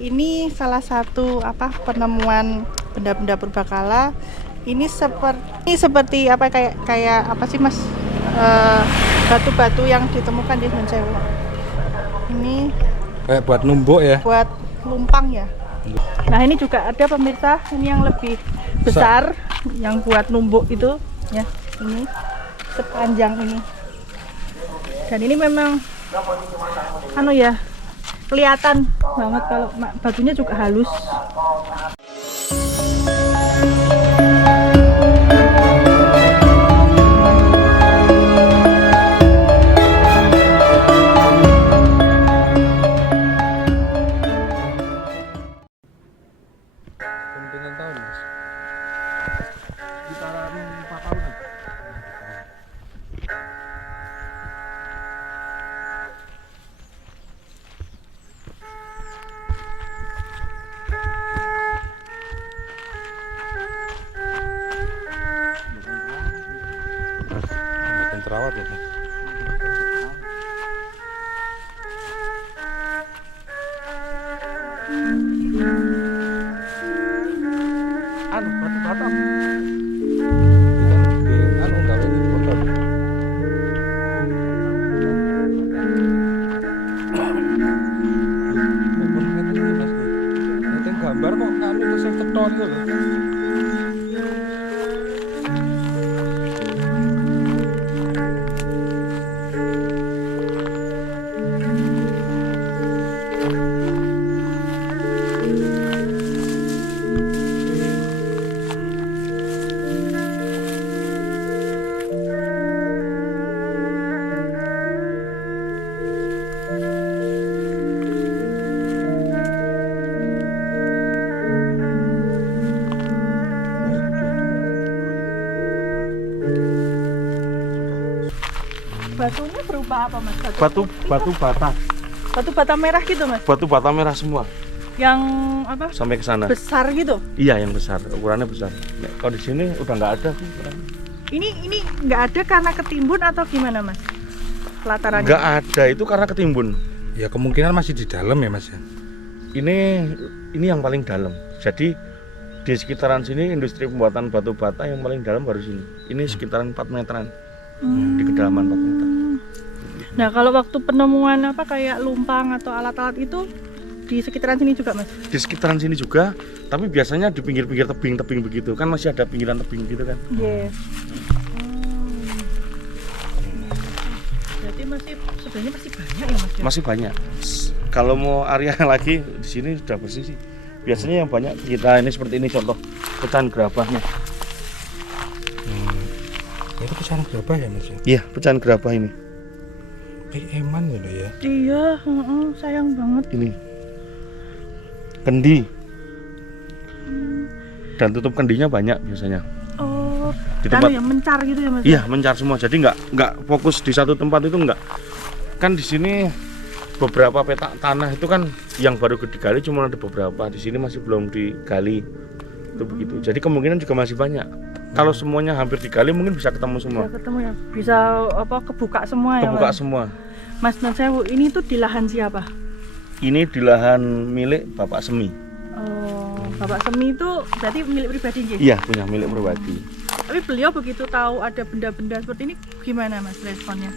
Ini salah satu penemuan benda-benda purbakala. Ini seperti kayak apa sih Mas? Batu-batu yang ditemukan di Nun Sewu. Ini kayak buat numbuk ya. Buat lumpang ya. Nah, ini juga ada pemirsa, ini yang lebih besar yang buat numbuk itu ya. Ini sepanjang ini. Dan ini memang kelihatan banget kalau batunya juga halus. Pinten tahun Mas? Sekitaran 4 tahunan. Makin terawat ya. Batu batam. Gawe di motor. Pun ngene iki Mas. Nek gambar kok terus sing cetha niku lho. Batunya berupa apa Mas? Batu bata. Batu bata merah gitu Mas? Batu bata merah semua. Yang apa? Sampai ke sana. Besar gitu? Iya, yang besar. Ukurannya besar. Nah, kalau di sini udah nggak ada sih ukurannya. Ini nggak ada karena ketimbun atau gimana Mas? Pelatarannya? Nggak ada, itu karena ketimbun. Ya kemungkinan masih di dalam ya Mas ya. Ini yang paling dalam. Jadi di sekitaran sini industri pembuatan batu bata yang paling dalam baru sini. Ini sekitaran 4 meteran. Di kedalaman 4 meter. Nah, kalau waktu penemuan kayak lumpang atau alat-alat itu di sekitaran sini juga Mas? Di sekitaran sini juga, tapi biasanya di pinggir-pinggir tebing-tebing begitu. Kan masih ada pinggiran tebing gitu kan. Yes. Berarti sebenarnya masih banyak ya Mas? Masih banyak. Kalau mau area lagi di sini sudah bersih sih. Biasanya yang banyak kita ini seperti ini contoh pecahan gerabahnya. Itu pecahan gerabah ya Mas ya? Iya, pecahan gerabah ini. Eman gitu ya. Iya, sayang banget. Ini kendi. Dan tutup kendinya banyak biasanya. Oh, Di tempat yang mencar gitu ya Mas? iya, mencar semua. Jadi nggak fokus di satu tempat itu nggak. Kan di sini beberapa petak tanah itu kan yang baru digali cuma ada beberapa. Di sini masih belum digali. Itu begitu. Jadi kemungkinan juga masih banyak. Kalau semuanya hampir digali mungkin bisa ketemu semua. Bisa ketemu ya. Bisa kebuka semua ya. Kebuka Mas? semua. Mas Nun Sewu, ini tuh di lahan siapa? Ini di lahan milik Bapak Semi. Oh, Bapak Semi itu berarti milik pribadi gitu? Iya, punya milik pribadi. Tapi beliau begitu tahu ada benda-benda seperti ini gimana Mas responnya?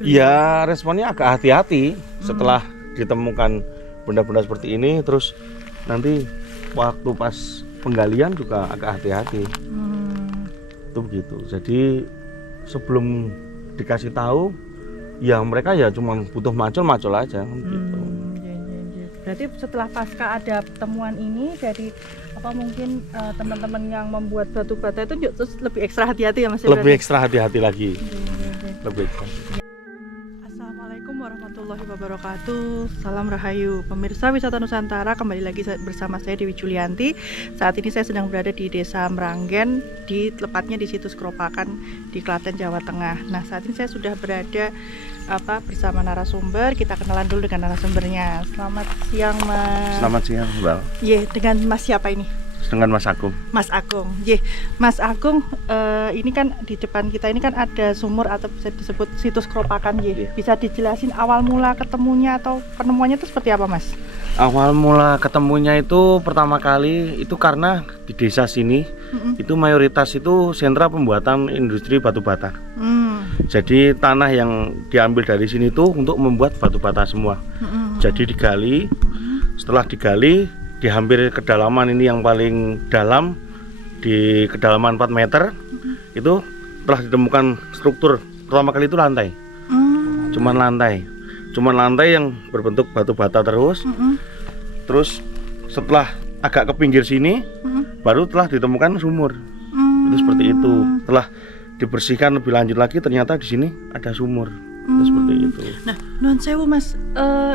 Ya, responnya agak hati-hati setelah ditemukan benda-benda seperti ini. Terus nanti waktu pas penggalian juga agak hati-hati. Itu begitu. Jadi sebelum dikasih tahu, ya mereka ya cuma butuh macul aja gitu. Berarti setelah pasca ada temuan ini dari mungkin teman-teman yang membuat batu bata itu terus lebih ekstra hati-hati ya Mas? Lebih ekstra hati-hati lagi. Lebih ekstra. Assalamualaikum warahmatullahi wabarakatuh. Salam Rahayu pemirsa Wisata Nusantara, kembali lagi bersama saya Dewi Julianti. Saat ini saya sedang berada di Desa Meranggen, tepatnya di situs Keropakan di Klaten, Jawa Tengah. Nah, saat ini saya sudah berada bersama narasumber. Kita kenalan dulu dengan narasumbernya. Selamat siang Mas. Selamat siang Mbak. Iya, dengan Mas siapa ini? dengan Mas Agung. Mas Agung. Mas Agung, ini kan di depan kita ini kan ada sumur atau bisa disebut situs keropakan, Bisa dijelasin awal mula ketemunya atau penemuannya itu seperti apa, Mas? Awal mula ketemunya itu pertama kali itu karena di desa sini itu mayoritas itu sentra pembuatan industri batu bata. Jadi tanah yang diambil dari sini itu untuk membuat batu bata semua. Jadi digali, setelah digali di hampir kedalaman ini yang paling dalam, di kedalaman 4 meter itu telah ditemukan struktur pertama kali itu lantai. Cuman lantai yang berbentuk batu bata terus. Terus setelah agak ke pinggir sini baru telah ditemukan sumur. Itu seperti itu. Setelah dibersihkan lebih lanjut lagi ternyata di sini ada sumur. Itu seperti itu. Nah, nuwun sewu Mas,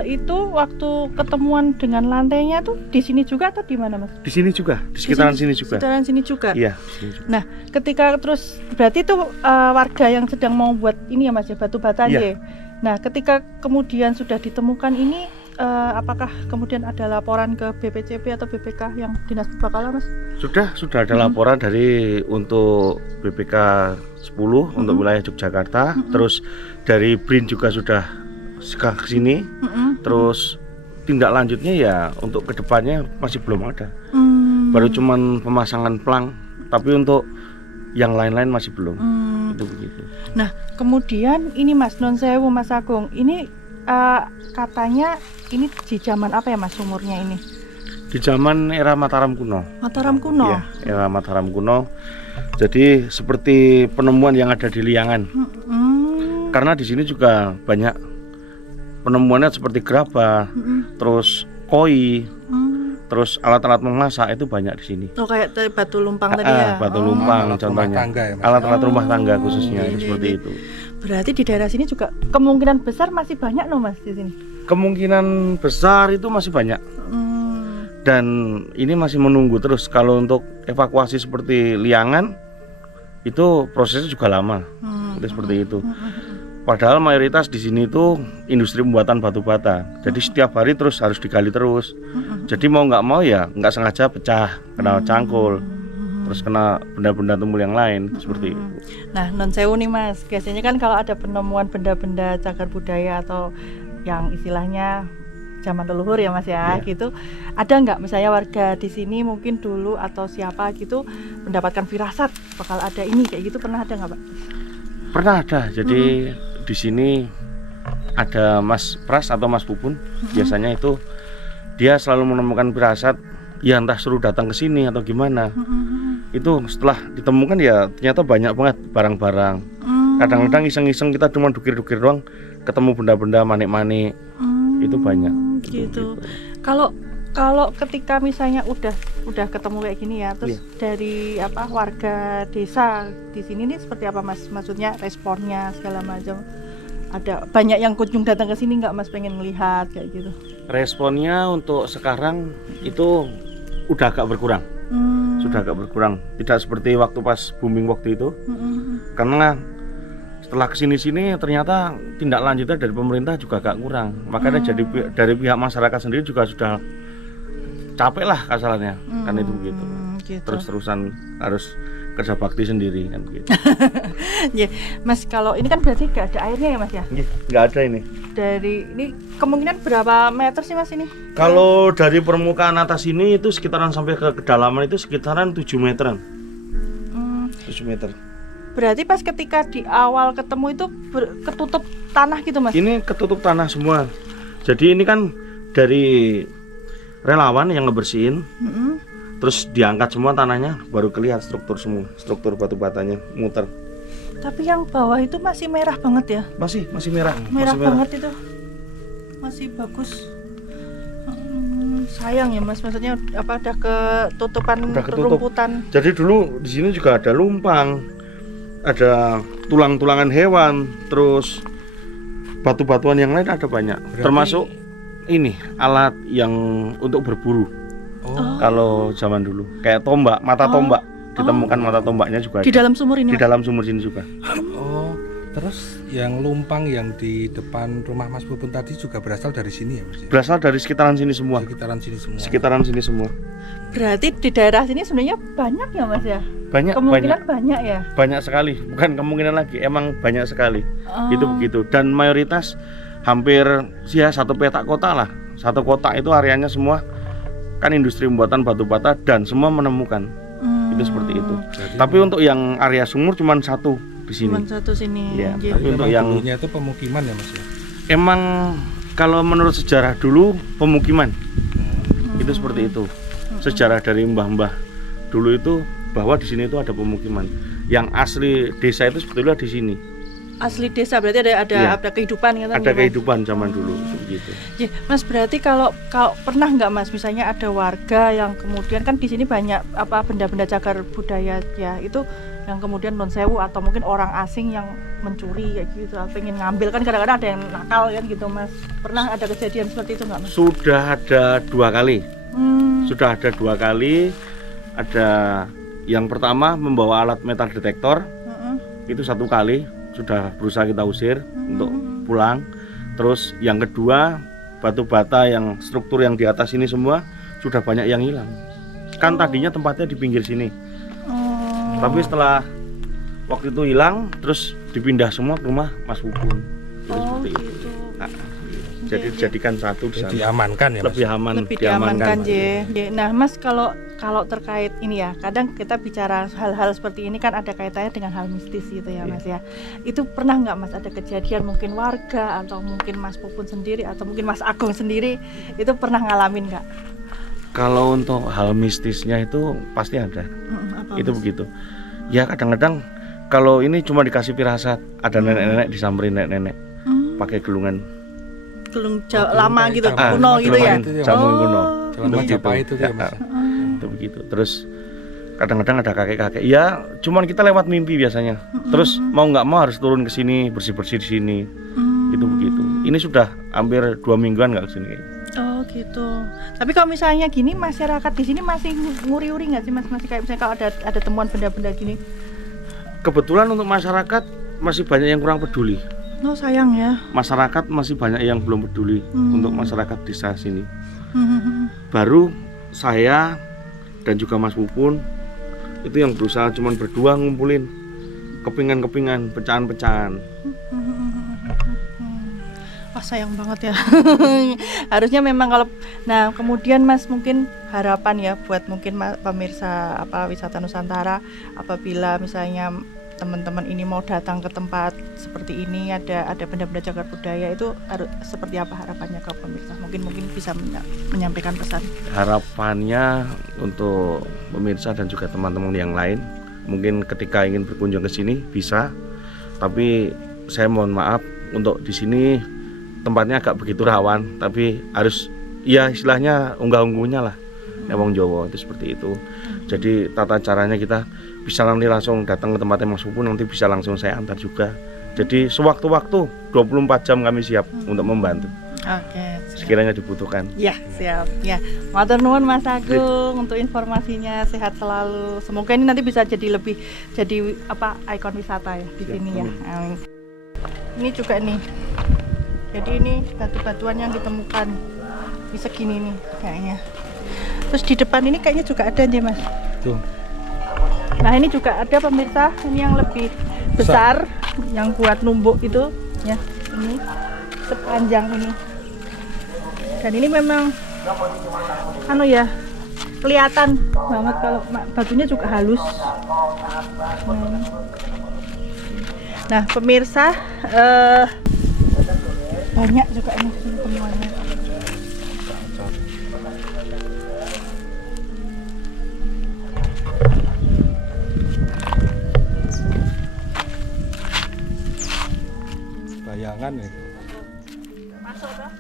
itu waktu ketemuan dengan lantainya tuh di sini juga atau di mana, Mas? Di sini juga, di sekitaran sini juga. Sekitaran sini juga. Iya, sini juga. Nah, ketika terus berarti itu warga yang sedang mau buat ini ya Mas ya, batu bata Iya. Nah, ketika kemudian sudah ditemukan ini, apakah kemudian ada laporan ke BPCP atau BPK yang Dinas Purbakala, Mas? Sudah ada laporan dari untuk BPK 10 untuk wilayah Yogyakarta, terus dari BRIN juga sudah ke sini. Terus tindak lanjutnya ya untuk kedepannya masih belum ada. Baru cuman pemasangan plang, tapi untuk yang lain-lain masih belum. Itu begitu. Nah, kemudian ini Mas, non sewu Mas Agung, ini katanya ini di zaman apa ya Mas sumurnya ini? Di zaman era Mataram kuno. Mataram kuno? Iya, era Mataram kuno. Jadi seperti penemuan yang ada di Liangan. Karena di sini juga banyak penemuannya seperti gerabah, terus koi, terus alat-alat memasak itu banyak di sini. Oh, kayak batu lumpang tadi ya? Batu lumpang Alat contohnya. rumah tangga ya, Mas? Alat-alat rumah tangga khususnya itu seperti itu. Berarti di daerah sini juga kemungkinan besar masih banyak loh Mas di sini. Kemungkinan besar itu masih banyak. Dan ini masih menunggu terus. Kalau untuk evakuasi seperti Liangan itu prosesnya juga lama. Itu seperti itu. Padahal mayoritas di sini itu industri pembuatan batu bata. Jadi setiap hari terus harus digali terus. Jadi mau nggak mau ya nggak sengaja pecah, kena cangkul, terus kena benda-benda tumpul yang lain seperti itu. Nah, non sewu nih Mas, biasanya kan kalau ada penemuan benda-benda cagar budaya atau yang istilahnya zaman leluhur ya Mas ya, gitu. Ada nggak misalnya warga di sini mungkin dulu atau siapa gitu mendapatkan firasat bakal ada ini kayak gitu, pernah ada nggak Pak? Pernah ada. Jadi di sini ada Mas Pras atau Mas Pupun. Biasanya itu dia selalu menemukan firasat, ya entah suruh datang ke sini atau gimana. Itu setelah ditemukan ya ternyata banyak banget barang-barang. Kadang-kadang iseng-iseng kita cuma dukir-dukir doang, ketemu benda-benda manik-manik. Itu banyak. Gitu. Kalau ketika misalnya udah ketemu kayak gini ya, terus dari warga desa di sini nih seperti apa Mas? Maksudnya responnya segala macam. Ada banyak yang kunjung datang ke sini nggak Mas, pengen melihat kayak gitu? Responnya untuk sekarang itu udah agak berkurang. Sudah agak berkurang. Tidak seperti waktu pas booming waktu itu. Karena setelah kesini-sini ternyata tindak lanjutnya dari pemerintah juga agak kurang. Makanya jadi dari pihak masyarakat sendiri juga sudah capek lah kasarannya. Kan itu begitu. Terus-terusan harus kerja bakti sendiri kan begitu. Mas, kalau ini kan berarti nggak ada airnya ya Mas ya? Nggak ada ini. Dari ini kemungkinan berapa meter sih Mas ini? Kalau dari permukaan atas ini itu sekitaran sampai ke kedalaman itu sekitaran 7 meteran. 7 meter. Berarti pas ketika di awal ketemu itu ketutup tanah gitu Mas? Ini ketutup tanah semua. Jadi ini kan dari relawan yang ngebersihin, terus diangkat semua tanahnya, baru kelihatan struktur semua, struktur batu batanya muter. Tapi yang bawah itu masih merah banget ya? Masih merah. Merah masih banget itu, masih bagus. Sayang ya Mas, maksudnya ada ketutupan Udah ketutup. rumputan. Jadi dulu di sini juga ada lumpang, ada tulang-tulangan hewan, terus batu-batuan yang lain ada banyak. Termasuk ini alat yang untuk berburu. Kalau zaman dulu kayak tombak, mata tombak, ditemukan mata tombaknya juga di dalam sumur ini. di dalam sumur sini juga. Terus yang lumpang yang di depan rumah Mas Pupun tadi juga berasal dari sini ya Mas? Ya? Berasal dari sekitaran sini semua. Sekitaran sini semua. Sekitaran sini semua. Berarti di daerah sini sebenarnya banyak ya Mas ya? Kemungkinan banyak ya? Banyak sekali, bukan kemungkinan lagi, emang banyak sekali. Oh. Itu begitu. Dan mayoritas hampir ya satu petak kota lah. Satu kota itu areanya semua kan industri pembuatan batu bata dan semua menemukan. Itu seperti itu. Jadi, tapi untuk yang area sumur cuma satu di sini. Cuma satu sini. Ya, gitu. tapi untuk yang dulunya itu pemukiman ya Mas ya? emang kalau menurut sejarah dulu pemukiman. Itu seperti itu. Sejarah dari mbah-mbah dulu itu bahwa di sini itu ada pemukiman. Yang asli desa itu sebetulnya di sini. Asli desa berarti ada kehidupan kan? Ada kehidupan zaman dulu begitu. Ya, Mas berarti kalau pernah nggak Mas misalnya ada warga yang kemudian kan di sini banyak benda-benda cagar budaya ya itu yang kemudian non sewu atau mungkin orang asing yang mencuri kayak gitu atau ingin ngambil kan kadang-kadang ada yang nakal kan gitu Mas. Pernah ada kejadian seperti itu nggak Mas? Sudah ada 2 kali. Sudah ada 2 kali. Ada yang pertama membawa alat metal detektor. Itu 1 kali. Sudah berusaha kita usir untuk pulang. Terus yang kedua batu bata yang struktur yang di atas ini semua sudah banyak yang hilang. Kan tadinya tempatnya di pinggir sini. Tapi setelah waktu itu hilang, terus dipindah semua ke rumah Mas Pupun. Jadi seperti itu. Gitu. Nah, jadi dijadikan satu di sana. Diamankan ya Mas? Lebih aman, Lebih diamankan je. Nah Mas kalau terkait ini ya kadang kita bicara hal-hal seperti ini kan ada kaitannya dengan hal mistis gitu ya Mas ya. Itu pernah nggak Mas ada kejadian mungkin warga atau mungkin Mas Pupun sendiri atau mungkin Mas Agung sendiri itu pernah ngalamin nggak? Kalau untuk hal mistisnya itu pasti ada. Itu Mas? begitu. Ya kadang-kadang kalau ini cuma dikasih firasat, ada nenek-nenek disamperin nenek-nenek pakai gelungan. Gelung lama gitu, hitam. kuno gitu ya. Jamu kuno. Jalan Majapahit itu ya Mas? Itu begitu. Terus kadang-kadang ada kakek-kakek. Ya, cuman kita lewat mimpi biasanya. Terus mau nggak mau harus turun ke sini, bersih-bersih di sini. Itu begitu. Ini sudah hampir 2 mingguan nggak kesini. Oh gitu. Tapi kalau misalnya gini masyarakat di sini masih nguri-uri nggak sih Mas? Masih kayak misalnya kalau ada temuan benda-benda gini? Kebetulan untuk masyarakat masih banyak yang kurang peduli. Oh sayang ya. Masyarakat masih banyak yang belum peduli untuk masyarakat desa sini. Baru saya dan juga Mas Pupun itu yang berusaha cuman berdua ngumpulin kepingan-kepingan, pecahan-pecahan. Wah sayang banget ya. Harusnya memang kalau nah kemudian Mas mungkin harapan ya buat mungkin pemirsa wisata Nusantara apabila misalnya teman-teman ini mau datang ke tempat seperti ini ada benda-benda cagar budaya itu harus seperti apa harapannya ke pemirsa? Mungkin bisa menyampaikan pesan. Harapannya untuk pemirsa dan juga teman-teman yang lain mungkin ketika ingin berkunjung ke sini bisa, tapi saya mohon maaf untuk di sini tempatnya agak begitu rawan, tapi harus ya istilahnya unggah-ungguhnya lah. Wong Jawa itu seperti itu. Jadi tata caranya kita bisa nanti langsung datang ke tempatnya Mas Pupun, nanti bisa langsung saya antar juga. Jadi sewaktu-waktu 24 jam kami siap untuk membantu. Oke. Sekiranya dibutuhkan. Ya siap. Ya, matur nuwun Mas Agung untuk informasinya, sehat selalu. Semoga ini nanti bisa jadi ikon wisata ya di sini ya. Amin. Ini juga nih. Jadi ini batu-batuan yang ditemukan di segini nih kayaknya. Terus di depan ini kayaknya juga ada nih Mas. Tuh. Nah ini juga ada pemirsa, ini yang lebih besar, yang buat numbuk itu ya, ini sepanjang ini. Dan ini memang kelihatan banget kalau batunya juga halus. Nah pemirsa banyak juga ini temuannya. Bayangan ya. Masuk toh?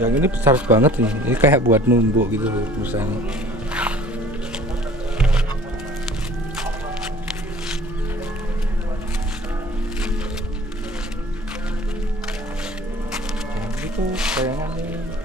Yang ini besar banget nih. Ini kayak buat numbuk gitu busanya. Itu bayangan ini.